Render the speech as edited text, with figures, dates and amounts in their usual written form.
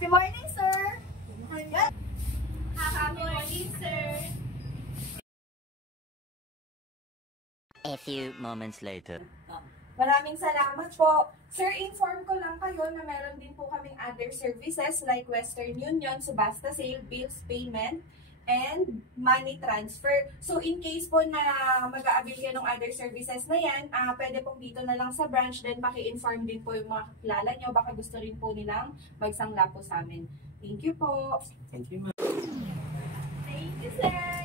Happy morning, sir! Happy morning, sir! A few moments later. Maraming salamat po. Sir, inform ko lang kayo na meron din po kaming other services like Western Union, Subasta Sale, Bills Payment, and Money Transfer. So, in case po na mag-a-avail kayo ng other services na yan, pwede pong dito na lang sa branch, then paki-inform din po yung mga kakilala nyo. Baka gusto rin po nilang magsangla po sa amin. Thank you po. Thank you, ma'am. Thank you, sir.